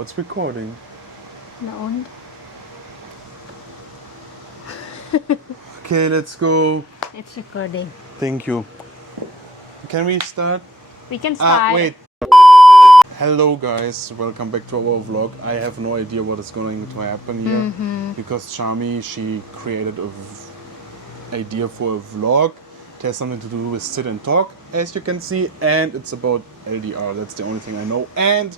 It's recording. Naon? Okay, let's go. It's recording. Thank you. Can we start? We can start. Wait. Hello guys, welcome back to our vlog. I have no idea what is going to happen here because Charmie, she created a idea for a vlog. It has something to do with sit and talk, as you can see, and it's about LDR. That's the only thing I know. And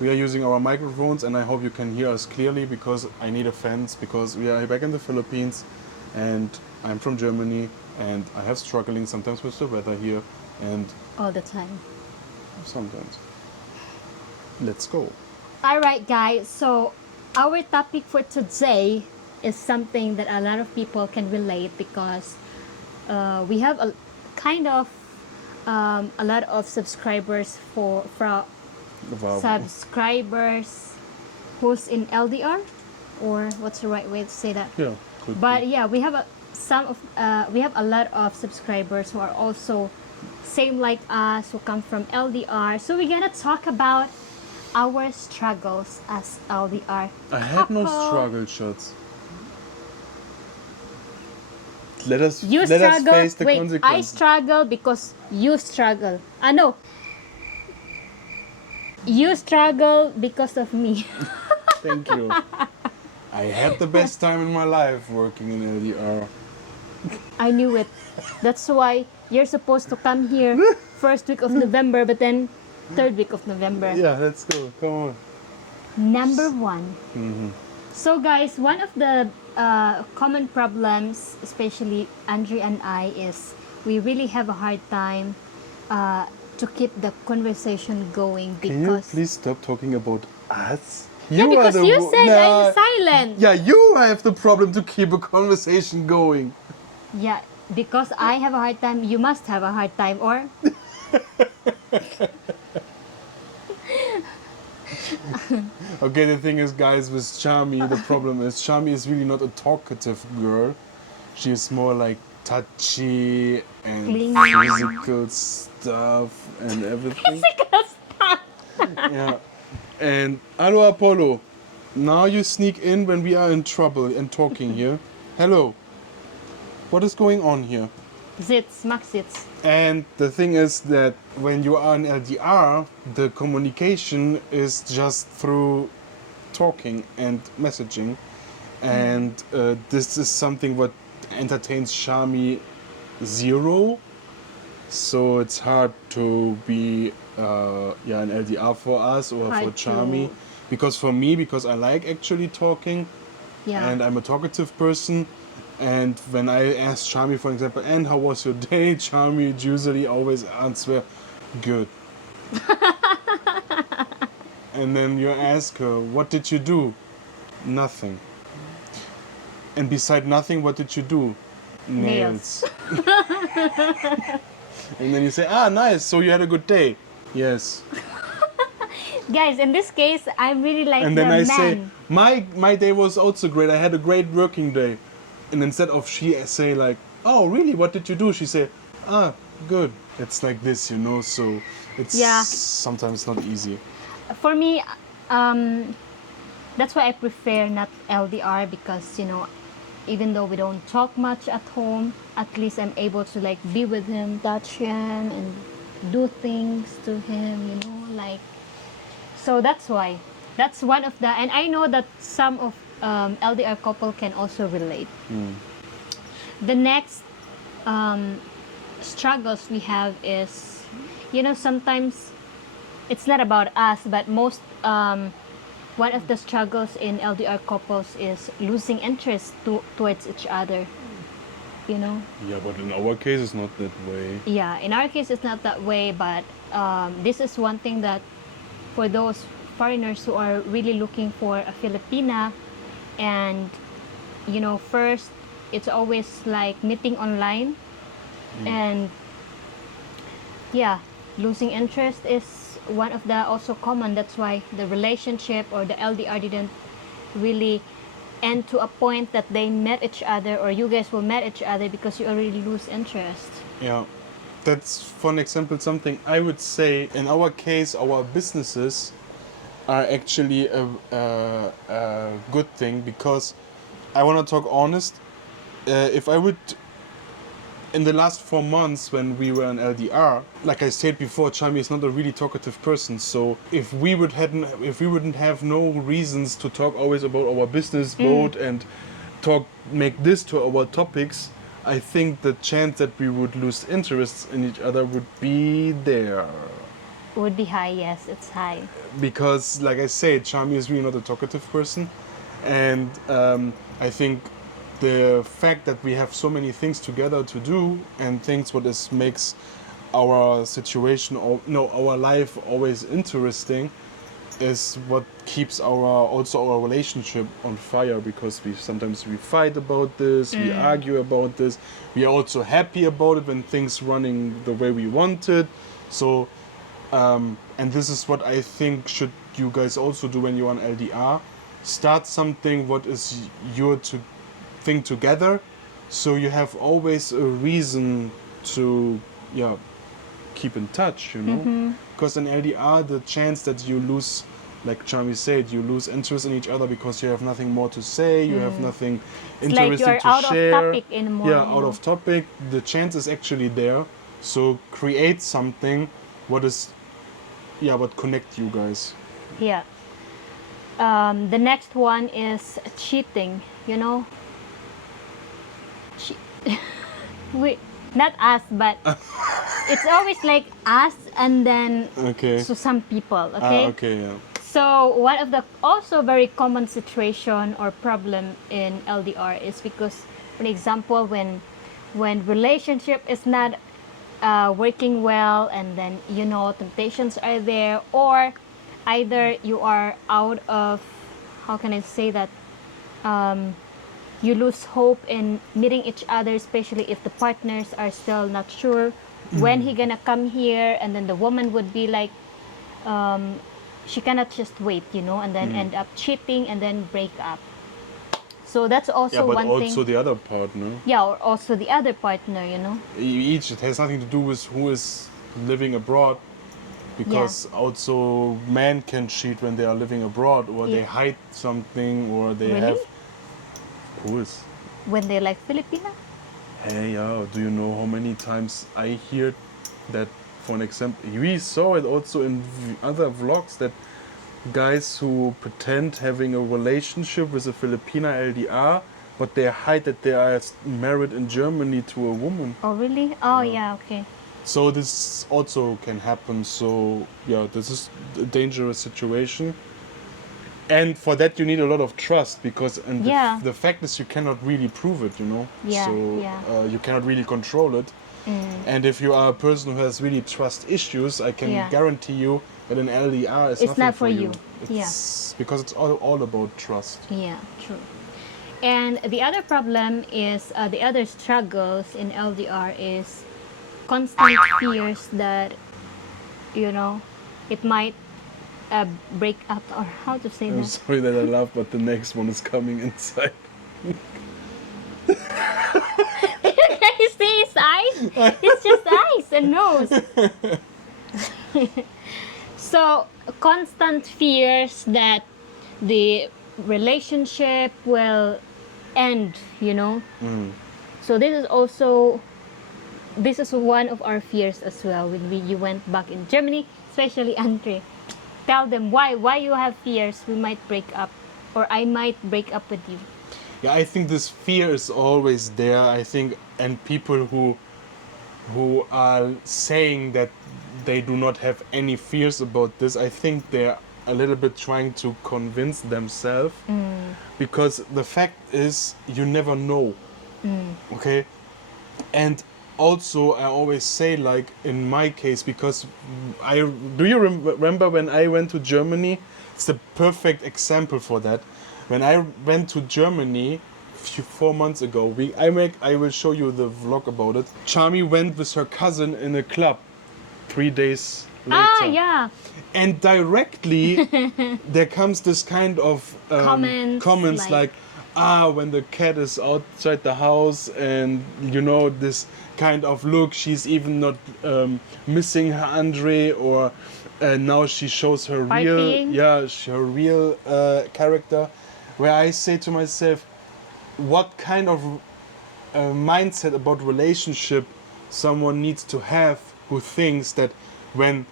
we are using our microphones, and I hope you can hear us clearly because I need a fence because we are back in the Philippines and I'm from Germany and I have struggling sometimes with the weather here and All the time. sometimes. Let's go. Alright guys, so our topic for today is something that a lot of people can relate because we have a kind of a lot of subscribers from Wow. subscribers who's in LDR, or what's the right way to say that? Yeah. Could But be. yeah, we have we have a lot of subscribers who are also same like us, who come from LDR. So we're gonna talk about our struggles as LDR I had no couple. struggle shots. Let us You let us struggle. face the Wait, I consequences. struggle because you struggle. No. You struggle because of me. Thank you. I had the best time in my life working in LDR. I knew it. That's why you're supposed to come here first week of November, but then third week of November. Yeah, let's go. Come on. Number one. Mm-hmm. So guys, one of the common problems, especially Andre and I, is we really have a hard time to keep the conversation going Can you because please stop talking about us? yeah, because you said Nah. I'm silent. Yeah, you have the problem to keep a conversation going. Yeah, because I have a hard time, you must have a hard time, or Okay, the thing is, guys, with Charmie, the problem is Charmie is really not a talkative girl. She is more like touchy and Clingy. physical stuff and everything. Yeah. And hello, Apollo. Now you sneak in when we are in trouble and talking here. Hello. What is going on here? Zits, Max Zits. And the thing is that when you are in LDR, the communication is just through talking and messaging. And this is something what entertains Charmie zero. So it's hard to be an LDR for us or Hard for to- Charmie. Because for me, because I like actually talking Yeah. and I'm a talkative person. And when I ask Charmie, for example, and how was your day? Charmie usually always answer, good. And then you ask her, what did you do? Nothing. And beside nothing, what did you do? Nails. And then you say, nice, so you had a good day. Yes. Guys, in this case, I'm really like And the then I man. say, my day was also great. I had a great working day. And instead of she say like, oh really, what did you do? She say, good. It's like this, you know, so it's Yeah. sometimes not easy. For me, that's why I prefer not LDR because, you know, even though we don't talk much at home, at least I'm able to like be with him, touch him, and do things to him, you know, like. So that's why. That's one of the, and I know that some of LDR couple can also relate. The next struggles we have is, you know, sometimes it's not about us, but most one of the struggles in LDR couples is losing interest towards each other, you know. Yeah, but in our case, it's not that way. Yeah, in our case it's not that way, but this is one thing that for those foreigners who are really looking for a Filipina, and you know, first it's always like meeting online, and yeah, losing interest is one of the also common. That's why the relationship or the LDR didn't really end to a point that they met each other, or you guys will met each other because you already lose interest. Yeah, that's for an example something I would say in our case, our businesses are actually a good thing, because I want to talk honest. If I would, in the last 4 months when we were in LDR, like I said before, Charmie is not a really talkative person. So if we wouldn't have no reasons to talk always about our business boat and make this to our topics, I think the chance that we would lose interest in each other would be there. Would be high, yes, it's high. Because, like I said, Charmie is really not a talkative person, and I think the fact that we have so many things together to do and things makes our situation, our life always interesting, is what keeps our relationship on fire. Because sometimes we fight about this, we argue about this, we are also happy about it when things running the way we wanted. So. And this is what I think should you guys also do when you're on LDR. Start something what is your thing together, so you have always a reason to keep in touch, Because in LDR, the chance that you lose, like Charmie said, you lose interest in each other because you have nothing more to say, you have nothing interesting like you're to out share. of topic anymore. Yeah, out of topic. The chance is actually there. So create something what connect you guys. Yeah. The next one is cheating, we, not us, but it's always like us and then so some people, okay? Okay, yeah. So one of the also very common situation or problem in LDR is because, for example, when relationship is not working well, and then temptations are there, or either you are out of, how can I say that, you lose hope in meeting each other, especially if the partners are still not sure when he gonna come here, and then the woman would be like, she cannot just wait, and then end up cheating and then break up. So that's also one thing. But also the other partner. Yeah, or also the other partner, Each, it has nothing to do with who is living abroad, because also men can cheat when they are living abroad, or they hide something, or they have. Who is? When they like Filipina? Hey, do you know how many times I hear that, for an example, we saw it also in other vlogs, that guys who pretend having a relationship with a Filipina LDR, but they hide that they are married in Germany to a woman. Oh, really? Oh, yeah, okay. So this also can happen. So this is a dangerous situation. And for that you need a lot of trust, because the fact is you cannot really prove it, Yeah, so you cannot really control it. And if you are a person who has really trust issues, I can guarantee you that an LDR is nothing not for you. It's because it's all about trust. Yeah, true. And the other problem is, the other struggles in LDR is constant fears that, it might break up, or how to say I'm that. sorry that I laugh, but the next one is coming inside. Can you see his eyes? It's just eyes and nose. So constant fears that the relationship will end, So this is one of our fears as well when you went back in Germany, especially Andre. Tell them why you have fears we might break up, or I might break up with you. Yeah, I think this fear is always there. I think, and people who are saying that they do not have any fears about this, I think they're a little bit trying to convince themselves, because the fact is you never know. Okay, and also I always say, like in my case, because do you remember when I went to Germany? It's the perfect example for that. When I went to Germany 4 months ago, I will show you the vlog about it. Charmie went with her cousin in a club 3 days later. Ah, yeah. And directly there comes this kind of comments like, when the cat is outside the house, and this kind of look, she's even not missing her Andre, or and now she shows her Partying. her real character, where I say to myself, what kind of mindset about relationship someone needs to have who thinks that when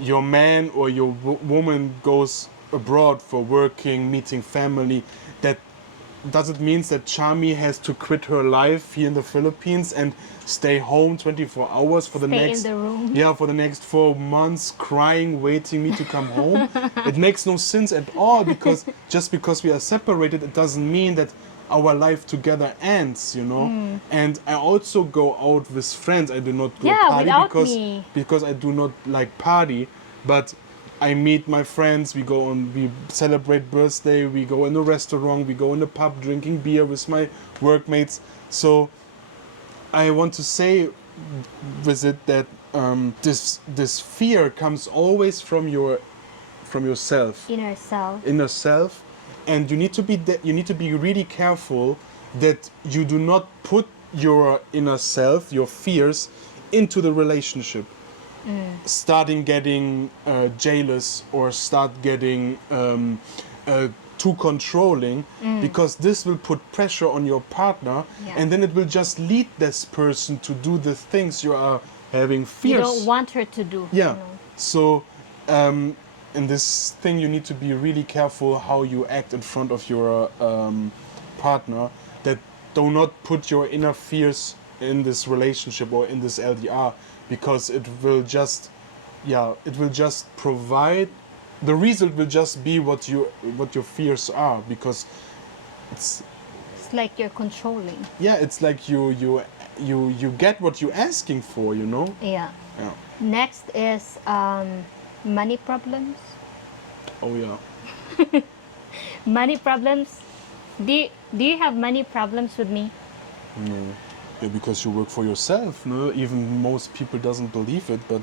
your man or your woman goes abroad for working, meeting family, that does it mean that Charmie has to quit her life here in the Philippines and stay home 24 hours for the Stay next in the room. for the next 4 months, crying, waiting me to come home? It makes no sense at all, because just because we are separated, it doesn't mean that our life together ends, you know. And I also go out with friends. I do not go Yeah, party without because me. I do not like party, but I meet my friends, we celebrate birthday, we go in a restaurant, we go in a pub drinking beer with my workmates. So I want to say with it that this fear comes always from yourself, Inner self. and you need to be really careful that you do not put your inner self, your fears, into the relationship. Starting getting jealous or start getting too controlling, because this will put pressure on your partner, Yeah. and then it will just lead this person to do the things you are having fears. You don't want her to do. Yeah. You know. So, in this thing, you need to be really careful how you act in front of your partner. That do not put your inner fears in this relationship or in this LDR, because it will just provide. The result will just be what your fears are, because it's It's like you're controlling. it's like you get what you're asking for, you know. Yeah. Yeah. Next is money problems. Oh yeah. Money problems. Do you have money problems with me? No. Yeah, because you work for yourself, no? Even most people doesn't believe it, but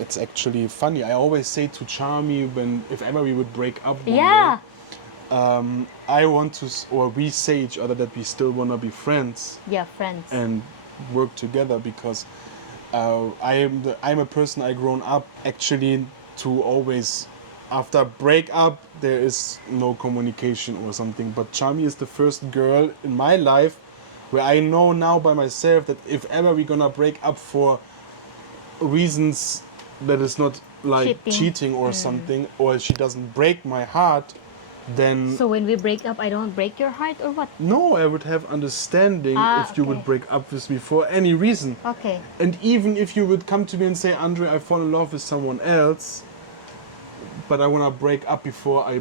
it's actually funny. I always say to Charmie, if ever we would break up one Yeah. day, I want to, or we say each other that we still want to be friends Yeah, friends. and work together, because I'm a person, I grown up actually to always, after breakup there is no communication or something, but Charmie is the first girl in my life where I know now by myself that if ever we're gonna break up for reasons that is not like cheating or something, or she doesn't break my heart, then So when we break up, I don't break your heart or what? no, I would have understanding if you would okay. break up with me for any reason. Okay. And even if you would come to me and say, Andre, I fall in love with someone else, but I want to break up before I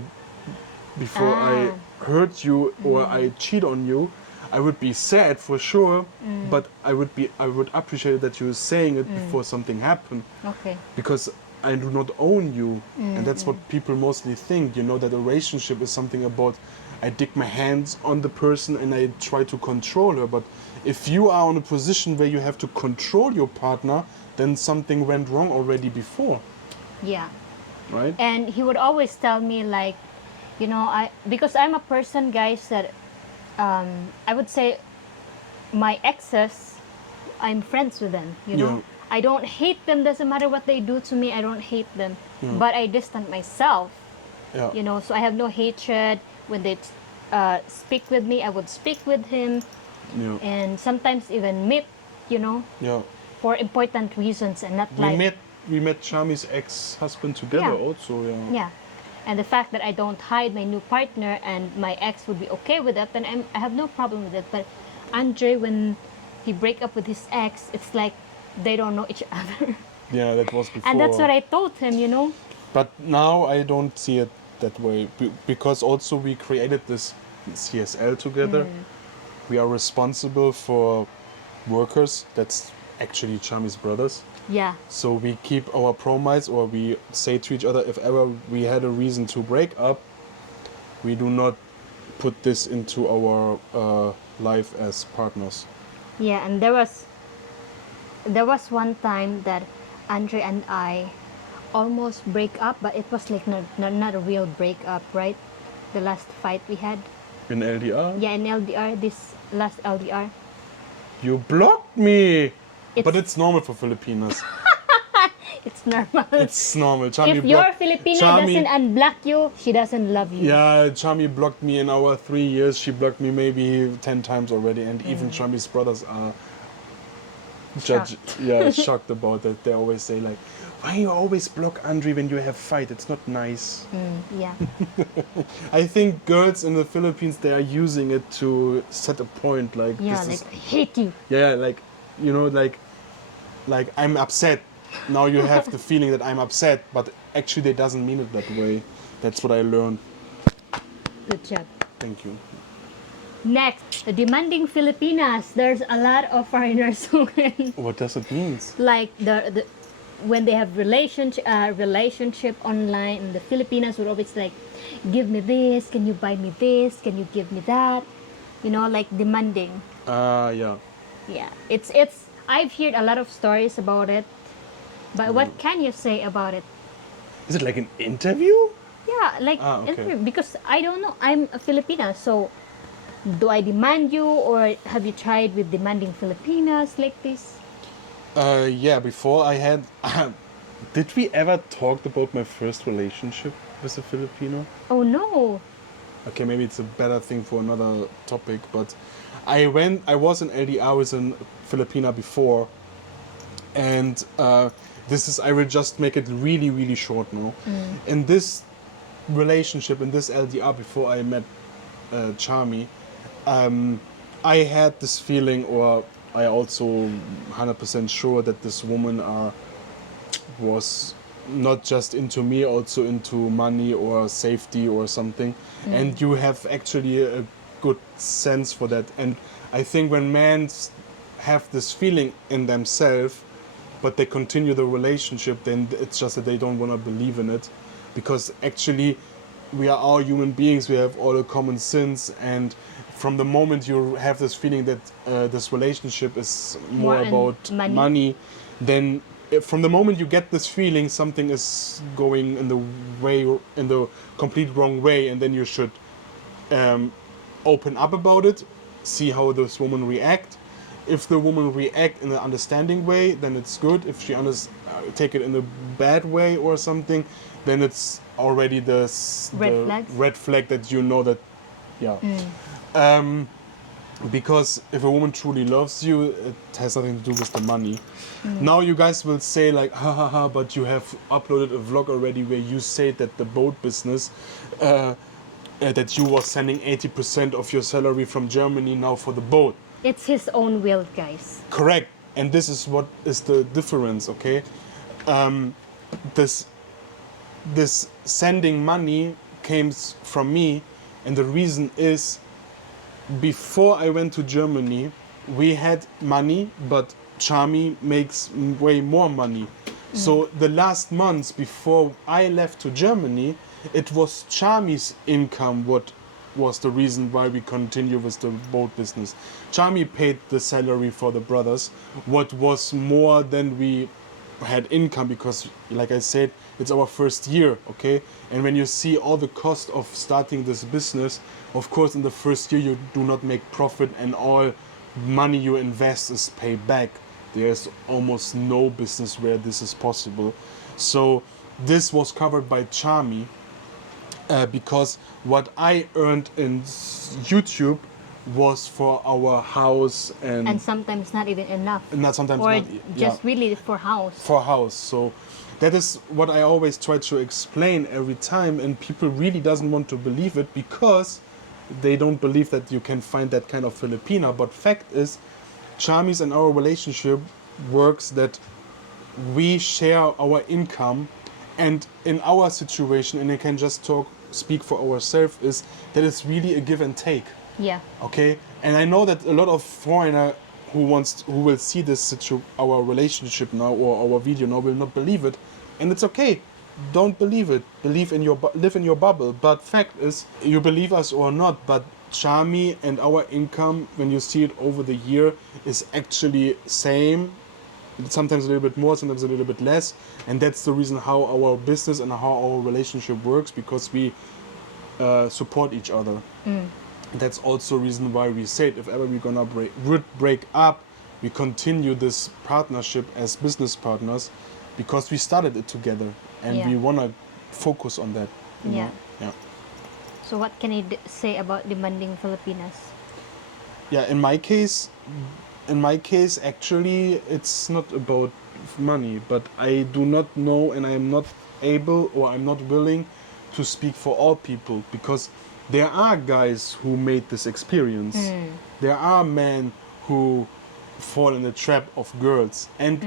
hurt you or I cheat on you, I would be sad for sure, but I would appreciate that you were saying it before something happened, Okay. because I do not own you. And that's what people mostly think, you know, that a relationship is something about I dig my hands on the person and I try to control her. But if you are in a position where you have to control your partner, then something went wrong already before, Yeah. right? And he would always tell me, like, you know, because I'm a person, guys, that I would say my exes, I'm friends with them, you know. Yeah. I don't hate them, doesn't matter what they do to me, I don't hate them. But I distance myself, Yeah. you know, so I have no hatred. When they speak with me, I would speak with him, Yeah. and sometimes even meet, you know, Yeah. for important reasons, and not like... We met Charmie's ex-husband together Yeah. also, yeah. Yeah. And the fact that I don't hide my new partner and my ex would be okay with that, then I have no problem with it. But Andre, when he break up with his ex, it's like they don't know each other. Yeah, that was before. And that's what I told him, you know. But now I don't see it that way, because also we created this CSL together. We are responsible for workers. That's actually Charmie's brothers. Yeah. So we keep our promise, or we say to each other, if ever we had a reason to break up, we do not put this into our life as partners. Yeah, and there was one time that Andre and I almost break up, but it was like not a real breakup, right? The last fight we had. In LDR? Yeah, in LDR, this last LDR. You blocked me! But it's normal for Filipinos. It's normal. It's normal. Charmie If your Filipina doesn't unblock you, she doesn't love you. Yeah, Charmie blocked me in our 3 years. She blocked me maybe 10 times already, and even Charmie's brothers are shocked about that. They always say like, "Why you always block Andre when you have fight? It's not nice." Yeah. I think girls in the Philippines, they are using it to set a point like Yeah, this like I hate you. yeah, like you know, like I'm upset. Now you have the feeling that I'm upset, but actually they doesn't mean it that way. That's what I learned. Good job. Thank you. Next, the demanding Filipinas. There's a lot of foreigners who can, What does it mean? like the when they have relationship online, and the Filipinas would always like, give me this, can you buy me this, can you give me that, you know, like demanding. Yeah. Yeah, it's I've heard a lot of stories about it, but what can you say about it? Is it like an interview? Yeah, like Okay. because I don't know, I'm a Filipina, so do I demand you, or have you tried with demanding Filipinas like this? Yeah, before I had did we ever talk about my first relationship with a Filipino? Oh no. Okay, maybe it's a better thing for another topic, but I was in LDR with a Filipina before, and I will just make it really, really short now. In this relationship, in this LDR before I met Charmie, I had this feeling, or I also 100% sure that this woman was not just into me, also into money or safety or something. And you have actually a good sense for that. And I think when men have this feeling in themselves, but they continue the relationship, then it's just that they don't want to believe in it. Because actually, we are all human beings, we have all a common sense, and from the moment you have this feeling that this relationship is more about money, then from the moment you get this feeling, something is going in the complete wrong way, and then you should open up about it, see how this woman react. If the woman react in an understanding way, then it's good. If she take it in a bad way or something, then it's already the red flag that you know that, yeah. Because if a woman truly loves you, it has nothing to do with the money. Now you guys will say like, ha ha ha, but you have uploaded a vlog already where you said that the boat business, that you were sending 80% of your salary from Germany now for the boat. It's his own will, guys. Correct. And this is what is the difference, okay? This sending money came from me, and the reason is, before I went to Germany, we had money, but Charmie makes way more money. So the last months before I left to Germany, it was Charmie's income what was the reason why we continue with the boat business. Charmie paid the salary for the brothers, what was more than we had income, because like I said, it's our first year, okay? And when you see all the cost of starting this business, of course in the first year you do not make profit, and all money you invest is paid back. There's almost no business where this is possible. So this was covered by Charmie, because what I earned in YouTube was for our house, and sometimes not even enough. Not sometimes, or not, just really for house. For house. So that is what I always try to explain every time, and people really doesn't want to believe it because they don't believe that you can find that kind of Filipina. But fact is, Charmie's and our relationship works that we share our income, and in our situation, and I can just speak for ourselves, is that it's really a give and take. Yeah. Okay, and I know that a lot of foreigner who will see this our relationship now, or our video now, will not believe it, and it's okay. Don't believe it. Live in your bubble. But fact is, you believe us or not, but Charmie and our income, when you see it over the year, is actually same. Sometimes a little bit more, sometimes a little bit less, and that's the reason how our business and how our relationship works, because we support each other. That's also a reason why we said if ever we're gonna break up, we continue this partnership as business partners, because we started it together, and we wanna focus on that. You know? Yeah. So what can you say about demanding Filipinas? Yeah, in my case, actually, it's not about money, but I do not know, and I am not able, or I'm not willing to speak for all people, because there are guys who made this experience. There are men who fall in the trap of girls, and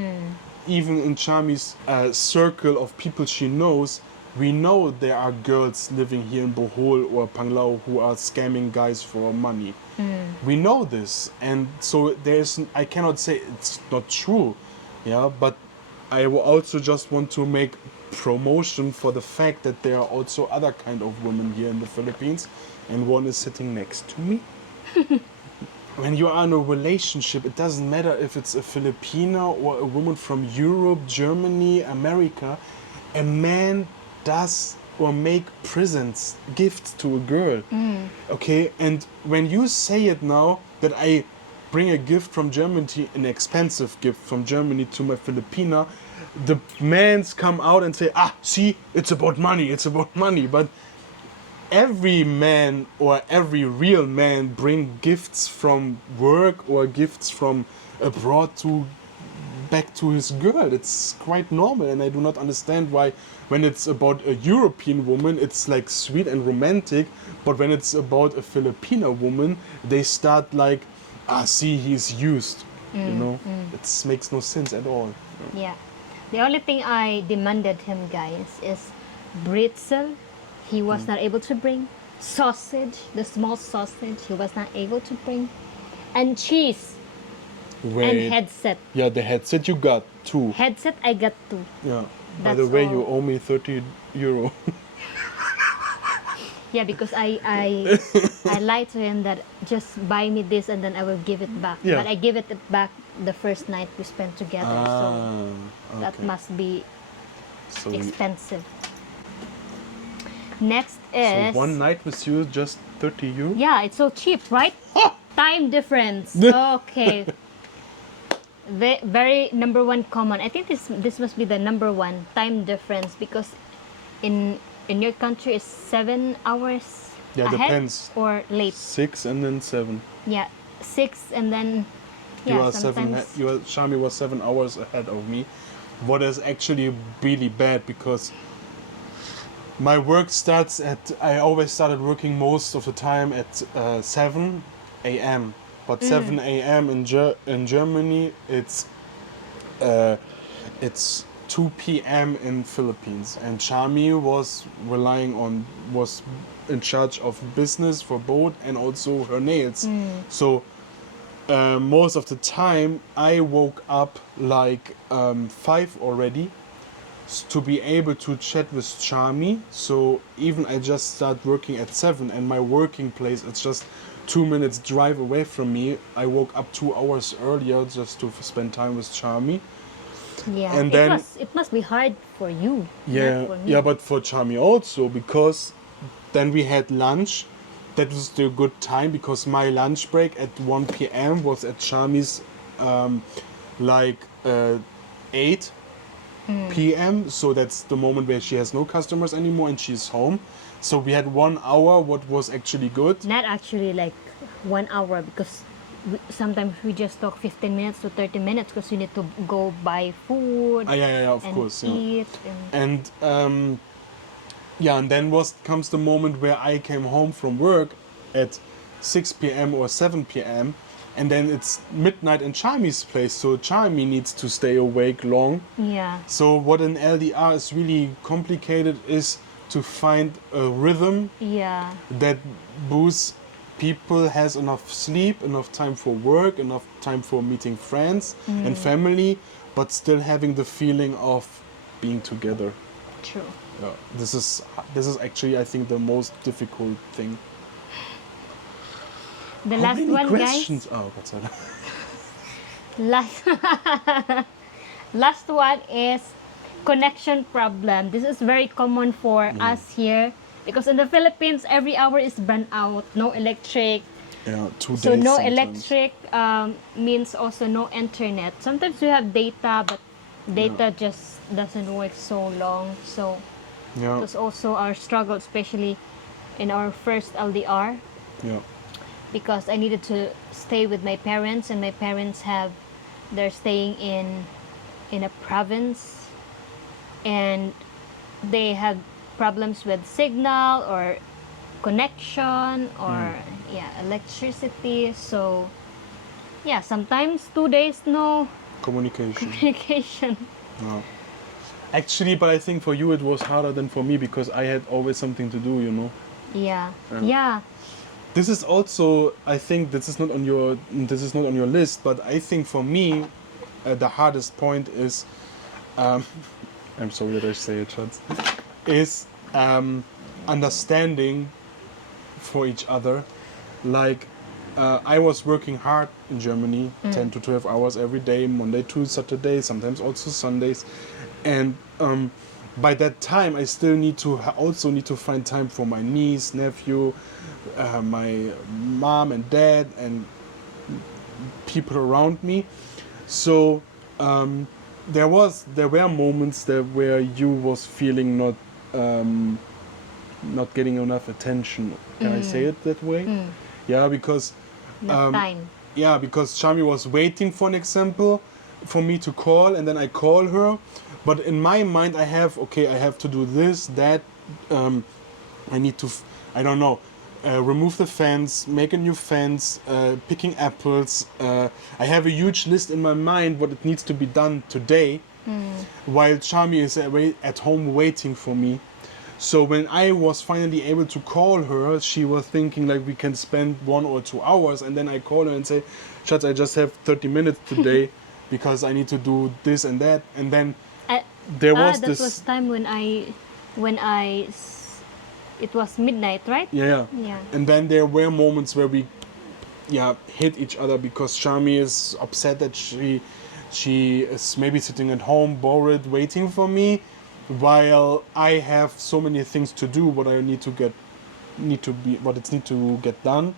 even in Charmie's circle of people she knows, we know there are girls living here in Bohol or Panglao who are scamming guys for money. We know this, and so I cannot say it's not true, yeah, but I also just want to make promotion for the fact that there are also other kind of women here in the Philippines, and one is sitting next to me. When you are in a relationship, it doesn't matter if it's a Filipino or a woman from Europe, Germany, America. A man does or make presents, gifts to a girl. Okay, and when you say it now that I bring a gift from Germany, an expensive gift from Germany to my Filipina, the mans come out and say, see, it's about money, but every man or every real man bring gifts from work or gifts from abroad back to his girl. It's quite normal, and I do not understand why when it's about a European woman it's like sweet and romantic, but when it's about a Filipino woman they start like, see, he's used. You know, it makes no sense at all. Yeah. The only thing I demanded him, guys, is britzel. He was not able to bring. Sausage, the small sausage, he was not able to bring. And cheese. Wait. And headset. Yeah, the headset you got too. Headset, I got two. Yeah. By That's the way, all. you owe me 30 euro. Yeah, because I lied to him that just buy me this and then I will give it back. Yeah. But I give it back the first night we spent together. So that Okay. must be So expensive. Next so is... one night with you just 30 euro? Yeah, it's so cheap, right? Time difference. Okay. Very number one common. I think this must be the number one time difference, because in your country is 7 hours Yeah, ahead depends. or late. 6 and then 7. Yeah, 6 and then You are sometimes. Charmie was 7 hours ahead of me. What is actually really bad, because my work starts I always started working most of the time at 7 a.m. But 7 a.m. in Germany, it's 2 p.m. in Philippines. And Charmie was in charge of business for both and also her nails. So most of the time I woke up like 5 already to be able to chat with Charmie. So even I just start working at 7, and my working place it's just 2 minutes drive away from me. I woke up 2 hours earlier just to spend time with Charmie. Yeah, And then it must be hard for you. yeah, not for me. yeah, but for Charmie also, because then we had lunch. That was the good time, because my lunch break at 1 p.m. was at Charmie's 8 p.m. So that's the moment where she has no customers anymore and she's home. So we had 1 hour, what was actually good. Not actually like 1 hour, because sometimes we just talk 15 minutes to 30 minutes because we need to go buy food. Yeah, of and course. eat. And and then comes the moment where I came home from work at 6 p.m. or 7 p.m. and then it's midnight in Charmie's place, so Charmie needs to stay awake long. Yeah. So what in LDR is really complicated is to find a rhythm Yeah. that both people has enough sleep, enough time for work, enough time for meeting friends and family, but still having the feeling of being together. True. Yeah, this is actually I think the most difficult thing. The How last many one, questions? guys. Oh, Gott sei Dank. Last one is connection problem. This is very common for us here, because in the Philippines every hour is burn out, no electric. Yeah, 2 days. So no sometimes. electric means also no internet. Sometimes we have data, but Data just doesn't work so long. So it Yeah. was also our struggle, especially in our first LDR, Yeah. because I needed to stay with my parents, and my parents they're staying in a province, and they have problems with signal or connection or electricity. So yeah, sometimes 2 days no Communication. communication. No. Actually, but I think for you it was harder than for me because I had always something to do, you know. Yeah. Yeah. Yeah. This is also, I think, this is not on your list, but I think for me, the hardest point is, I'm sorry that I say it, Schatz, is understanding for each other. Like, I was working hard in Germany, 10 to 12 hours every day, Monday to Saturday, sometimes also Sundays, and by that time I still also need to find time for my niece, nephew, my mom and dad, and people around me. So there were moments there where you was feeling not getting enough attention. Can I say it that way? Yeah, because Enough time. yeah, because Charmie was waiting for an example for me to call, and then I call her. But in my mind, I have to do this, that. I need to, I don't know, remove the fence, make a new fence, picking apples. I have a huge list in my mind what it needs to be done today, while Charmie is at home waiting for me. So when I was finally able to call her, she was thinking like we can spend 1 or 2 hours, and then I call her and say, Schatz, I just have 30 minutes today because I need to do this and that. And then there was that this... was time it was midnight, right? Yeah. Yeah. And then there were moments where we hit each other because Charmie is upset that she is maybe sitting at home bored waiting for me, while I have so many things to do what I need to get done.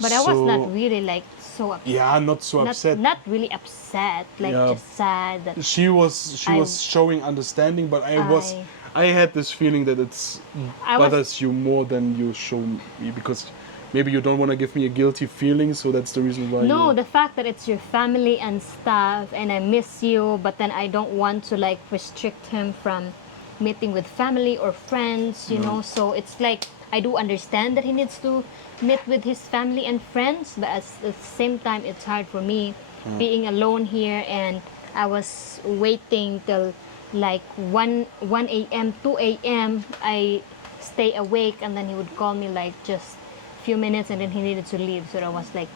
But I was not really like so upset. Yeah, not so upset. Not really upset, like just sad that She was showing understanding, but I had this feeling that it's bothers you more than you show me, because maybe you don't want to give me a guilty feeling, so that's the reason why. No, the fact that it's your family and stuff, and I miss you, but then I don't want to like restrict him from meeting with family or friends, you know. So it's like I do understand that he needs to meet with his family and friends, but at the same time it's hard for me being alone here, and I was waiting till like 1 a.m., 2 a.m. I stay awake, and then he would call me like just few minutes, and then he needed to leave. So I was like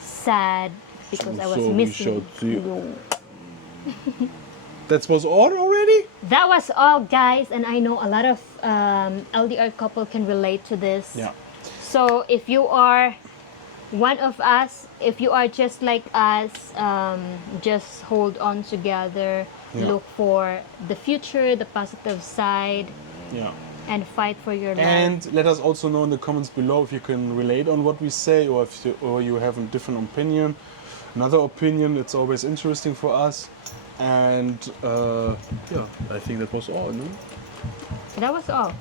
sad because I was missing you. That was all already? That was all, guys, and I know a lot of LDR couple can relate to this. Yeah. So if you are one of us, if you are just like us, just hold on together, look for the future, the positive side, and fight for your life. And let us also know in the comments below if you can relate on what we say, or if you have a different opinion, another opinion. It's always interesting for us. And I think that was all, no? That was all.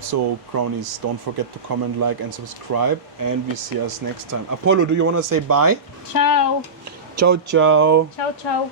So, Crownies, don't forget to comment, like, and subscribe, and we see us next time. Apollo, do you want to say bye? Ciao. Ciao, ciao. Ciao, ciao.